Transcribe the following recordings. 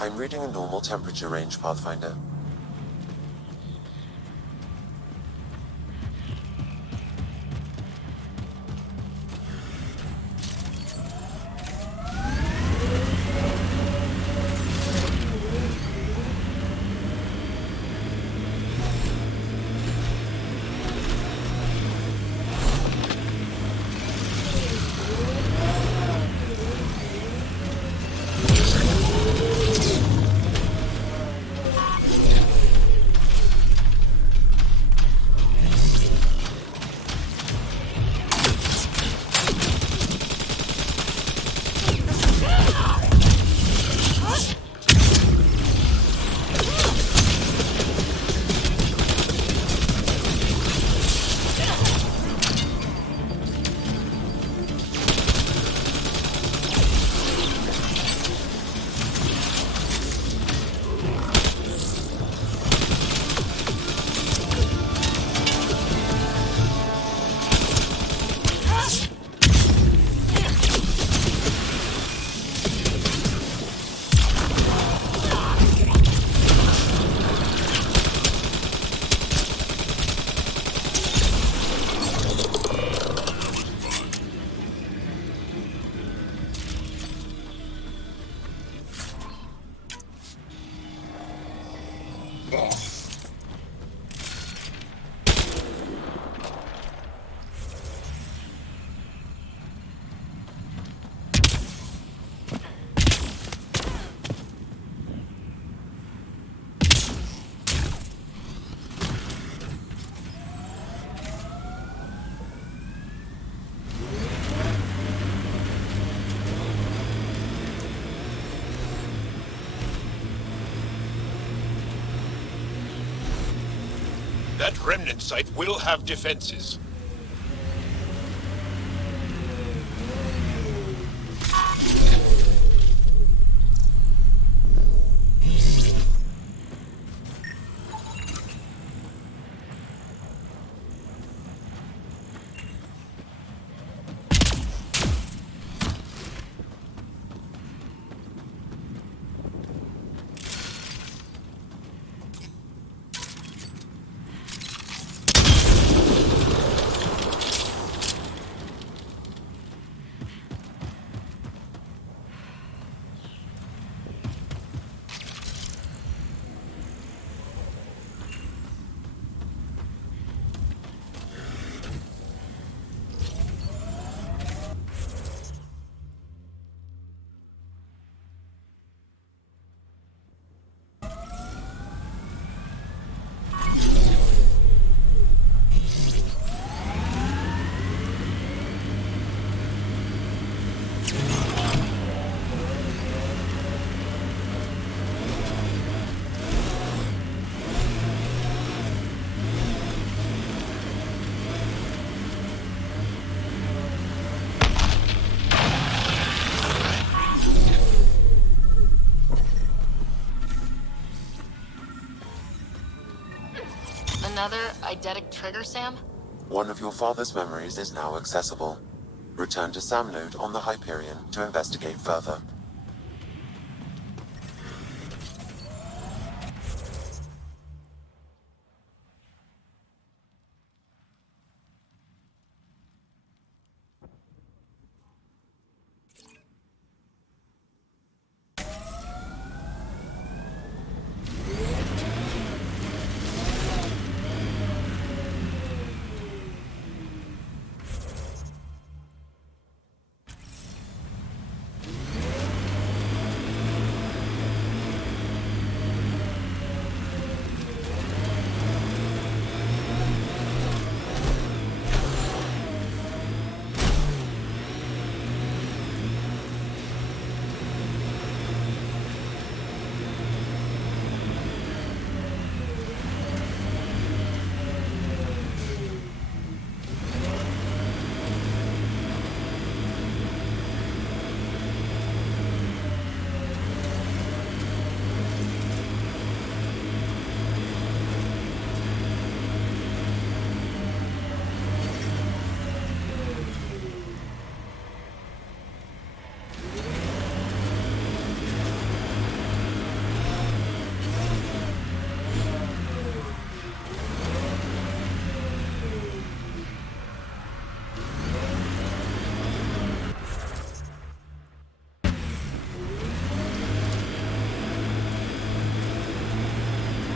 I'm reading a normal temperature range, Pathfinder. That remnant site will have defenses. Another eidetic trigger, Sam? One of your father's memories is now accessible. Return to Sam Node on the Hyperion to investigate further.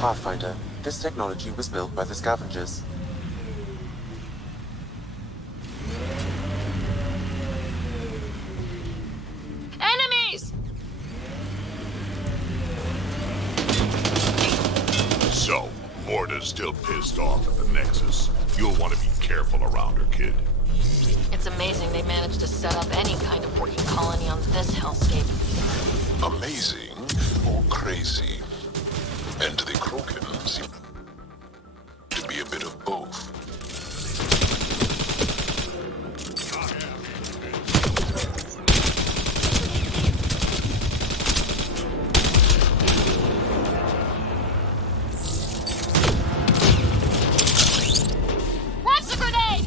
Pathfinder, this technology was built by the scavengers. Enemies! So, Morta's still pissed off at the Nexus. You'll want to be careful around her, kid. It's amazing they managed to set up any kind of working colony on this hellscape. Amazing or crazy? And the Krogan seem to be a bit of both. What's the grenade?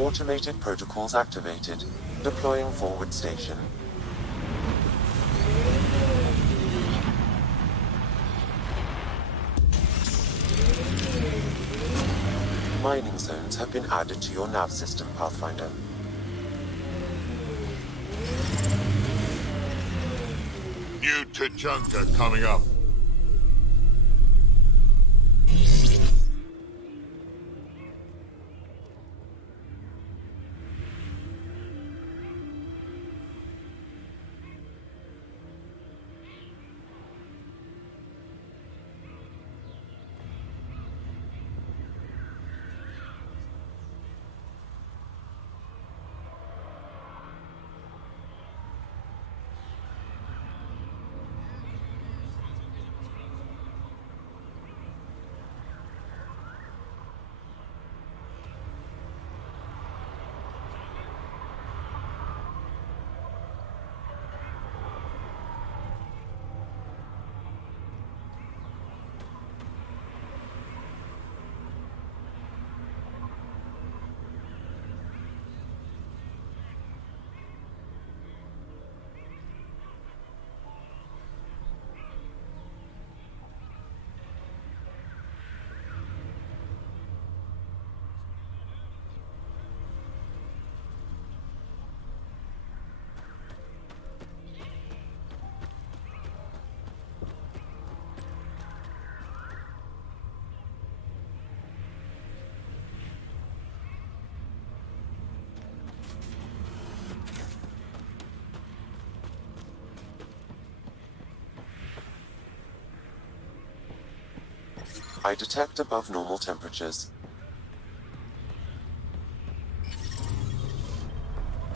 Automated protocols activated. Deploying forward station. Mining zones have been added to your nav system, Pathfinder. New Tachanka coming up. I detect above normal temperatures.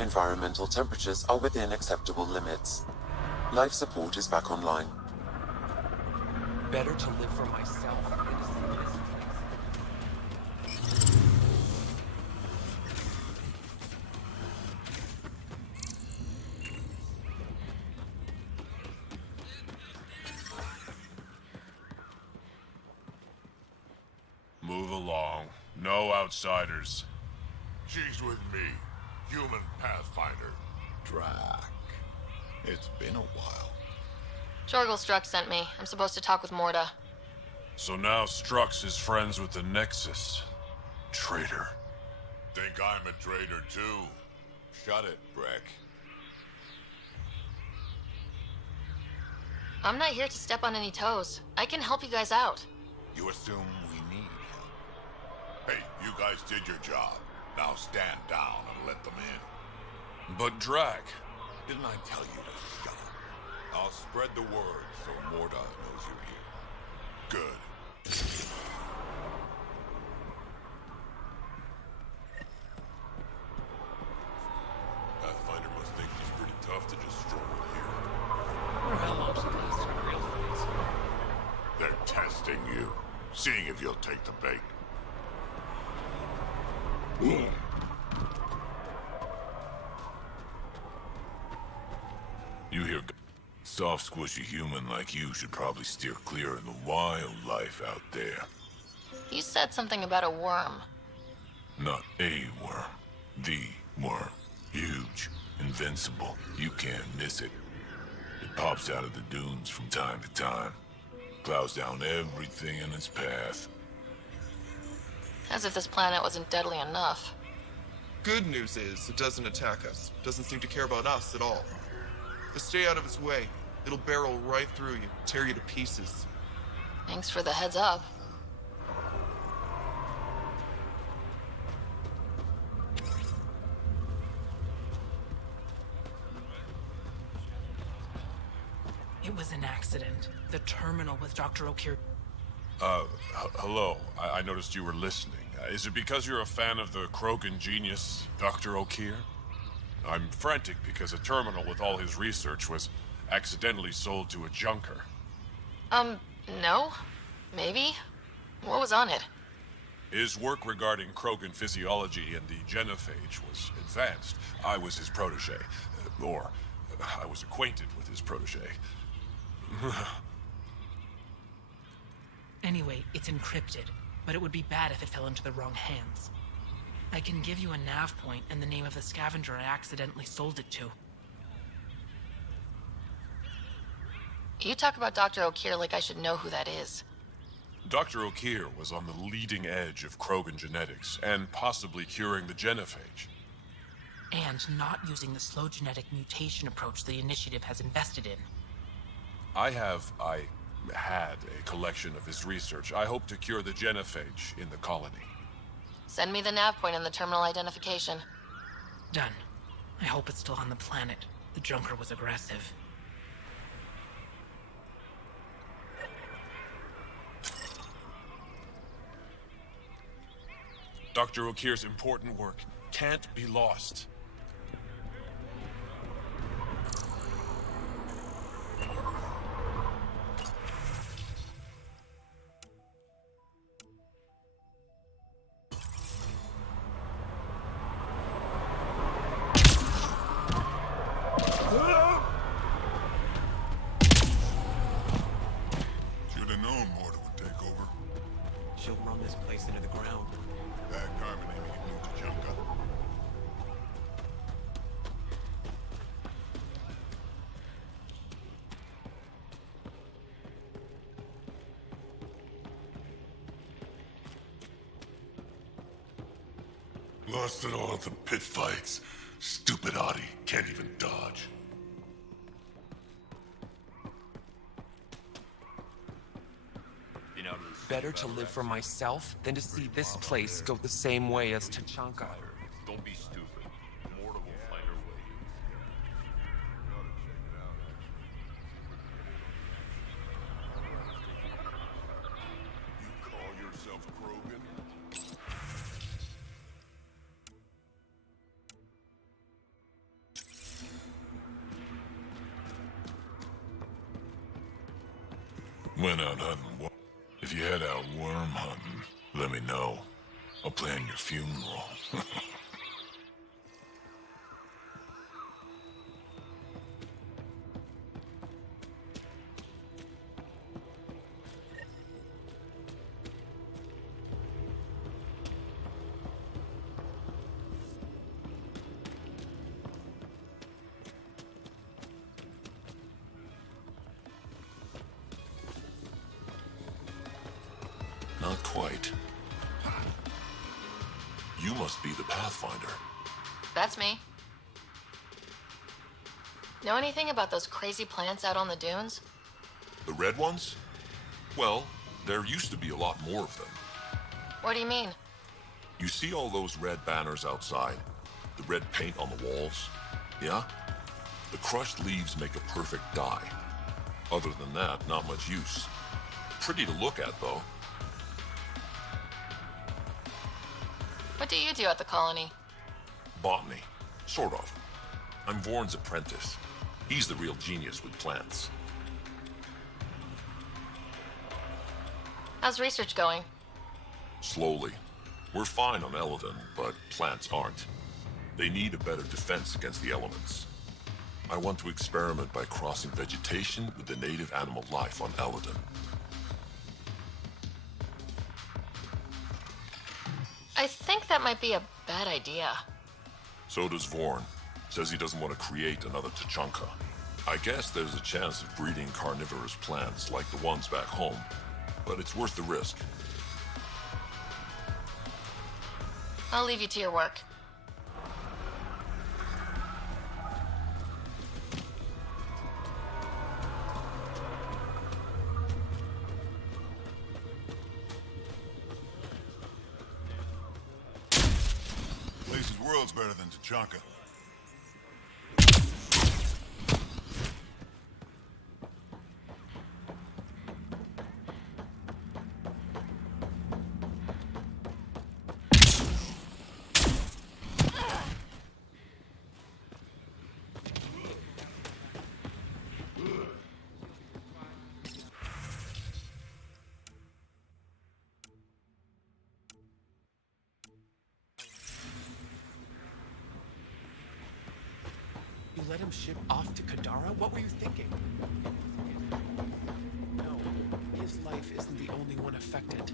Environmental temperatures are within acceptable limits. Life support is back online. Better to live for myself than to see this place. Move along. No outsiders. She's with me, human Pathfinder. Drac. It's been a while. Jorgel Struck sent me. I'm supposed to talk with Morda. So now Strux is friends with the Nexus. Traitor. Think I'm a traitor too? Shut it, Breck. I'm not here to step on any toes. I can help you guys out. You assume we need help. Hey, you guys did your job. Now stand down and let them in. But Drac. Didn't I tell you to shut up? I'll spread the word so Morda knows you're here. Good. Pathfinder must think he's pretty tough to just stroll in here. Wonder how long she lasts in real fights. They're testing you, seeing if you'll take the bait. You hear soft, squishy human like you should probably steer clear of the wildlife out there. You said something about a worm. Not a worm. The worm. Huge. Invincible. You can't miss it. It pops out of the dunes from time to time. Plows down everything in its path. As if this planet wasn't deadly enough. Good news is, it doesn't attack us. Doesn't seem to care about us at all. Just stay out of its way. It'll barrel right through you, tear you to pieces. Thanks for the heads up. It was an accident. The terminal with Dr. O'Keefe. Hello. I noticed you were listening. Is it because you're a fan of the Krogan genius, Dr. O'Keefe? I'm frantic because a terminal with all his research was accidentally sold to a junker. No? Maybe? What was on it? His work regarding Krogan physiology and the genophage was advanced. I was his protege. Or, I was acquainted with his protege. Anyway, it's encrypted, but it would be bad if it fell into the wrong hands. I can give you a nav point and the name of the scavenger I accidentally sold it to. You talk about Dr. O'Keefe like I should know who that is. Dr. O'Keefe was on the leading edge of Krogan genetics and possibly curing the genophage. And not using the slow genetic mutation approach the Initiative has invested in. I had a collection of his research. I hope to cure the genophage in the colony. Send me the nav point and the terminal identification. Done. I hope it's still on the planet. The Junker was aggressive. Dr. O'Keefe's important work can't be lost. Should have known Morta would take over. She'll run this place into the ground. That Carmen ain't even to Junka. Lost it all at the pit fights. Stupid Audie can't even dodge. Better to live for myself than to see this place go the same way as Tachanka. Don't be stupid. Morta will find her way. You call yourself Krogan? Went out hunting. If you head out worm hunting, let me know. I'll plan your funeral. Not quite. You must be the Pathfinder. That's me. Know anything about those crazy plants out on the dunes? The red ones? Well, there used to be a lot more of them. What do you mean? You see all those red banners outside? The red paint on the walls? Yeah? The crushed leaves make a perfect dye. Other than that, not much use. Pretty to look at, though. What do you do at the colony? Botany. Sort of. I'm Vorn's apprentice. He's the real genius with plants. How's research going? Slowly. We're fine on Eladon, but plants aren't. They need a better defense against the elements. I want to experiment by crossing vegetation with the native animal life on Eladon. I think that might be a bad idea. So does Vorn. Says he doesn't want to create another Tachanka. I guess there's a chance of breeding carnivorous plants like the ones back home, but it's worth the risk. I'll leave you to your work. Place's world's better than Tachanka. You let him ship off to Kadara? What were you thinking? No, his life isn't the only one affected.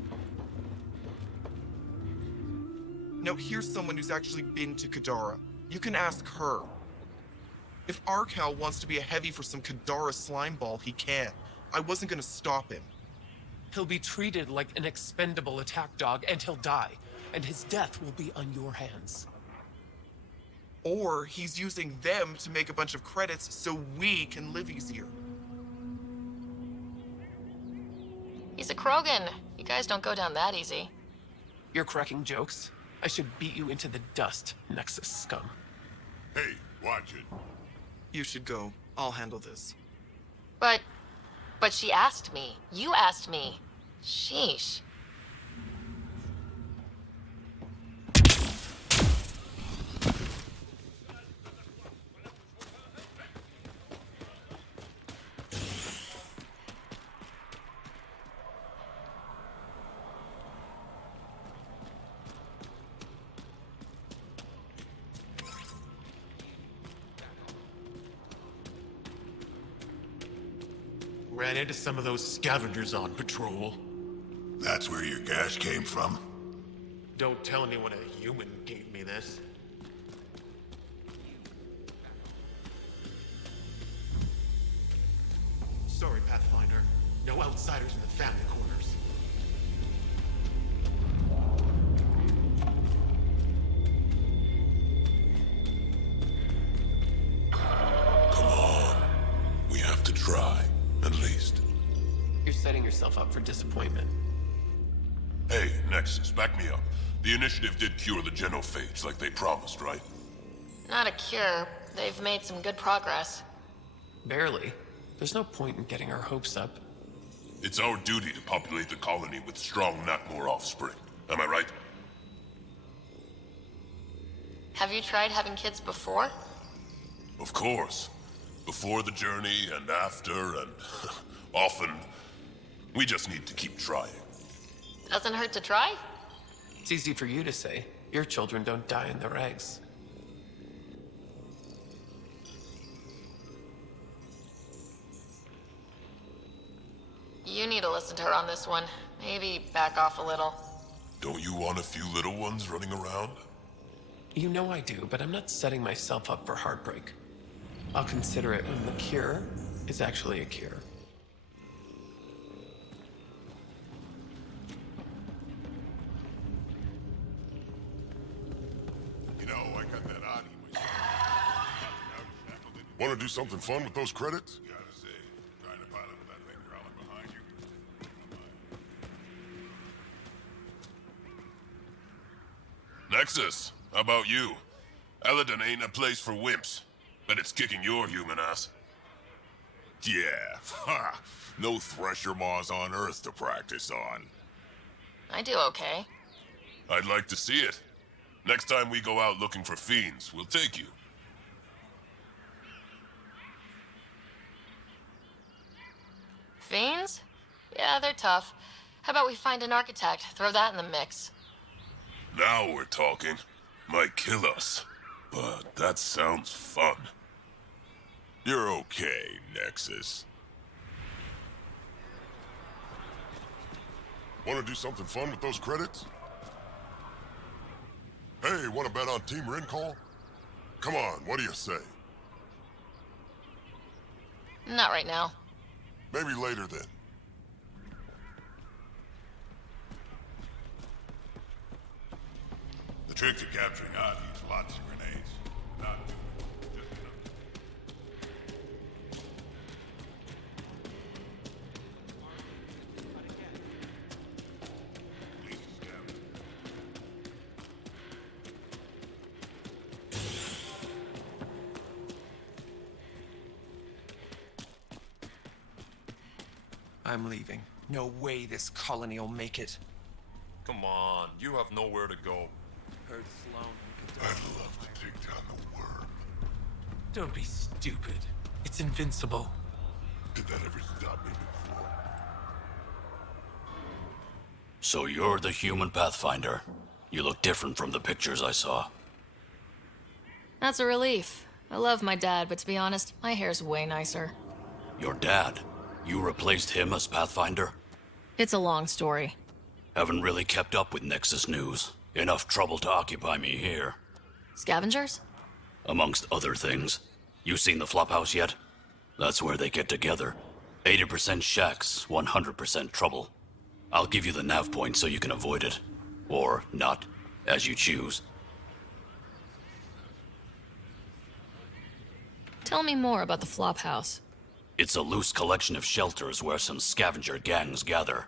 Now here's someone who's actually been to Kadara. You can ask her. If Arcal wants to be a heavy for some Kadara slimeball, he can. I wasn't gonna stop him. He'll be treated like an expendable attack dog, and he'll die. And his death will be on your hands. Or he's using them to make a bunch of credits so we can live easier. He's a Krogan. You guys don't go down that easy. You're cracking jokes. I should beat you into the dust, Nexus scum. Hey, watch it. You should go. I'll handle this. But she asked me. You asked me. Sheesh. Ran into some of those scavengers on patrol. That's where your gas came from? Don't tell anyone a human gave me this. Sorry, Pathfinder. No outsiders in the family quarters. Come on. We have to try, at least. You're setting yourself up for disappointment. Hey, Nexus, back me up. The initiative did cure the genophage like they promised, right? Not a cure. They've made some good progress. Barely. There's no point in getting our hopes up. It's our duty to populate the colony with strong Natmor offspring. Am I right? Have you tried having kids before? Of course. Before the journey and after and often. We just need to keep trying. Doesn't hurt to try? It's easy for you to say. Your children don't die in their eggs. You need to listen to her on this one. Maybe back off a little. Don't you want a few little ones running around? You know I do, but I'm not setting myself up for heartbreak. I'll consider it when the cure is actually a cure. You know, I got that Ani machine. Want to do something fun with those credits? Gotta say, trying to pilot with that thing crawling behind you. Nexus, how about you? Eladon ain't a place for wimps, but it's kicking your human ass. Yeah, ha! No thresher maws on Earth to practice on. I do okay. I'd like to see it. Next time we go out looking for fiends, we'll take you. Fiends? Yeah, they're tough. How about we find an architect, throw that in the mix? Now we're talking. Might kill us, but that sounds fun. You're okay, Nexus. Want to do something fun with those credits? Hey, want to bet on Team Rincall? Come on, what do you say? Not right now. Maybe later then. The trick to capturing Ani is lots of grenades. Not just enough. Please scout. I'm leaving. No way this colony will make it. Come on, you have nowhere to go. Heard Sloan. I'd love to take down the worm. Don't be stupid. It's invincible. Did that ever stop me before? So you're the human Pathfinder. You look different from the pictures I saw. That's a relief. I love my dad, but to be honest, my hair's way nicer. Your dad? You replaced him as Pathfinder? It's a long story. Haven't really kept up with Nexus news. Enough trouble to occupy me here. Scavengers? Amongst other things. You seen the flophouse yet? That's where they get together. 80% shacks, 100% trouble. I'll give you the nav point so you can avoid it. Or not, as you choose. Tell me more about the Flophouse. It's a loose collection of shelters where some scavenger gangs gather.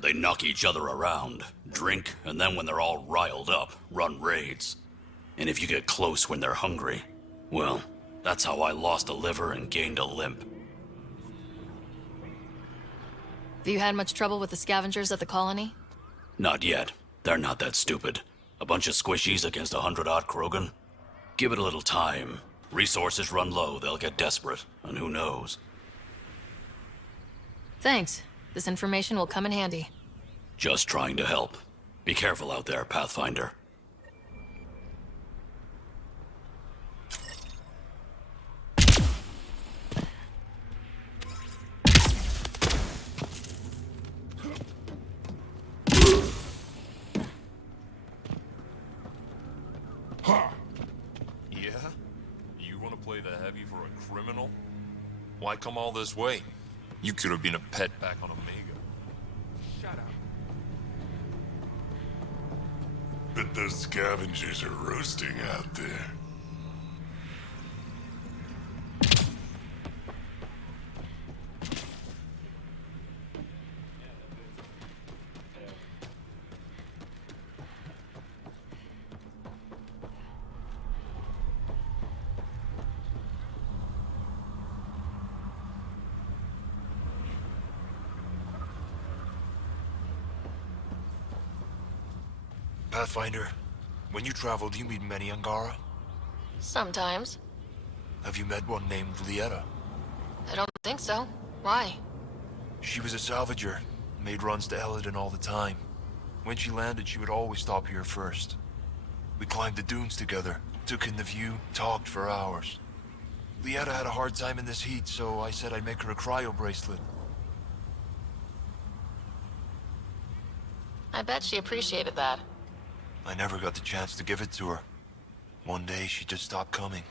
They knock each other around, drink, and then when they're all riled up, run raids. And if you get close when they're hungry, well, that's how I lost a liver and gained a limp. Have you had much trouble with the scavengers at the colony? Not yet. They're not that stupid. A bunch of squishies against 100-odd Krogan? Give it a little time. Resources run low, they'll get desperate, and who knows? Thanks. This information will come in handy. Just trying to help. Be careful out there, Pathfinder. Yeah? You want to play the heavy for a criminal? Why come all this way? You could have been a pet back on Omega. Shut up. Bet those scavengers are roasting out there. Pathfinder, when you travel, do you meet many Angara? Sometimes. Have you met one named Lieta? I don't think so. Why? She was a salvager, made runs to Eladin all the time. When she landed, she would always stop here first. We climbed the dunes together, took in the view, talked for hours. Lieta had a hard time in this heat, so I said I'd make her a cryo bracelet. I bet she appreciated that. I never got the chance to give it to her. One day, she just stopped coming.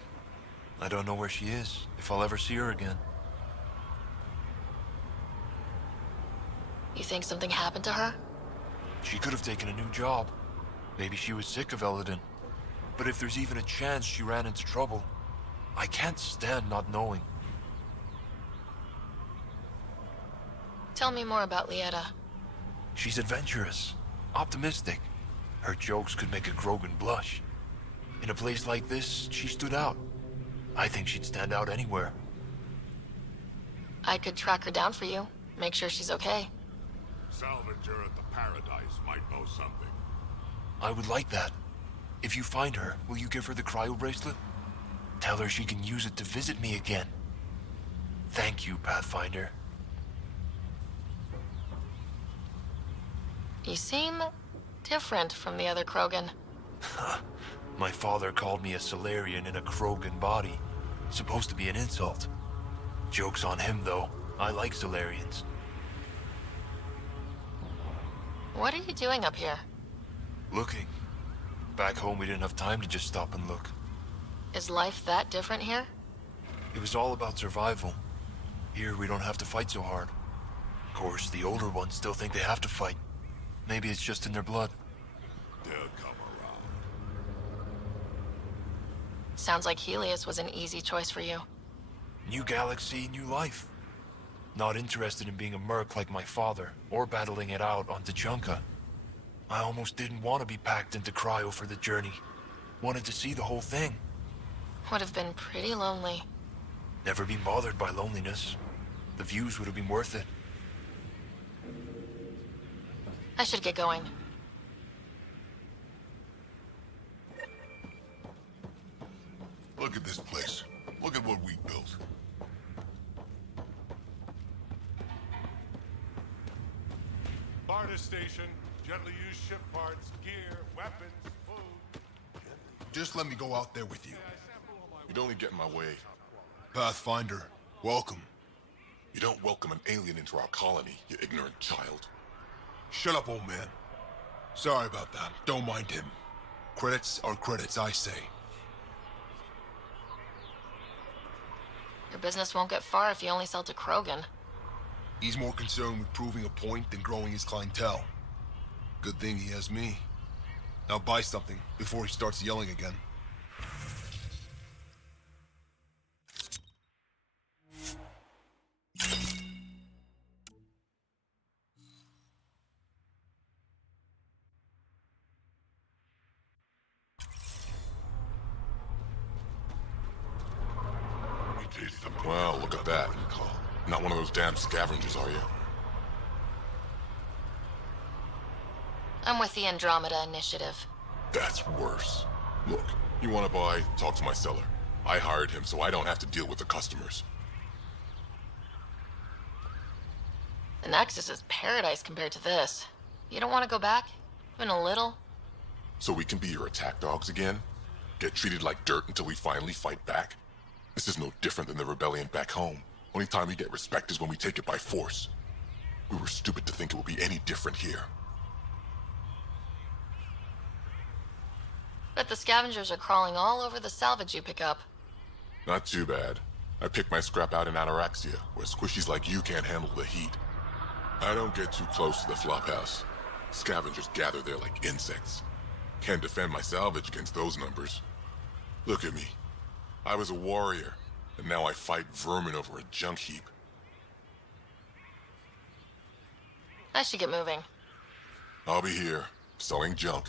I don't know where she is, if I'll ever see her again. You think something happened to her? She could have taken a new job. Maybe she was sick of Eladin. But if there's even a chance she ran into trouble, I can't stand not knowing. Tell me more about Lieta. She's adventurous, optimistic. Her jokes could make a Krogan blush. In a place like this, she stood out. I think she'd stand out anywhere. I could track her down for you. Make sure she's okay. Salvager at the Paradise might know something. I would like that. If you find her, will you give her the cryo bracelet? Tell her she can use it to visit me again. Thank you, Pathfinder. You seem different from the other Krogan. My father called me a Solarian in a Krogan body. Supposed to be an insult. Joke's on him, though. I like Solarians. What are you doing up here? Looking. Back home, we didn't have time to just stop and look. Is life that different here? It was all about survival. Here, we don't have to fight so hard. Of course, the older ones still think they have to fight. Maybe it's just in their blood. They'll come around. Sounds like Helios was an easy choice for you. New galaxy, new life. Not interested in being a merc like my father, or battling it out on Tachanka. I almost didn't want to be packed into cryo for the journey. Wanted to see the whole thing. Would have been pretty lonely. Never been bothered by loneliness. The views would have been worth it. I should get going. Look at this place. Look at what we built. Barter station. Gently used ship parts, gear, weapons, food. Just let me go out there with you. You don't get in my way. Pathfinder, welcome. You don't welcome an alien into our colony, you ignorant child. Shut up, old man. Sorry about that. Don't mind him. Credits are credits, I say. Your business won't get far if you only sell to Krogan. He's more concerned with proving a point than growing his clientele. Good thing he has me. Now buy something before he starts yelling again. Well, look at that. Not one of those damn scavengers, are you? I'm with the Andromeda Initiative. That's worse. Look, you want to buy, talk to my seller. I hired him so I don't have to deal with the customers. The Nexus is paradise compared to this. You don't want to go back? Even a little? So we can be your attack dogs again? Get treated like dirt until we finally fight back? This is no different than the rebellion back home. Only time we get respect is when we take it by force. We were stupid to think it would be any different here. Bet the scavengers are crawling all over the salvage you pick up. Not too bad. I picked my scrap out in Ataraxia, where squishies like you can't handle the heat. I don't get too close to the flophouse. Scavengers gather there like insects. Can't defend my salvage against those numbers. Look at me. I was a warrior, and now I fight vermin over a junk heap. I should get moving. I'll be here, selling junk.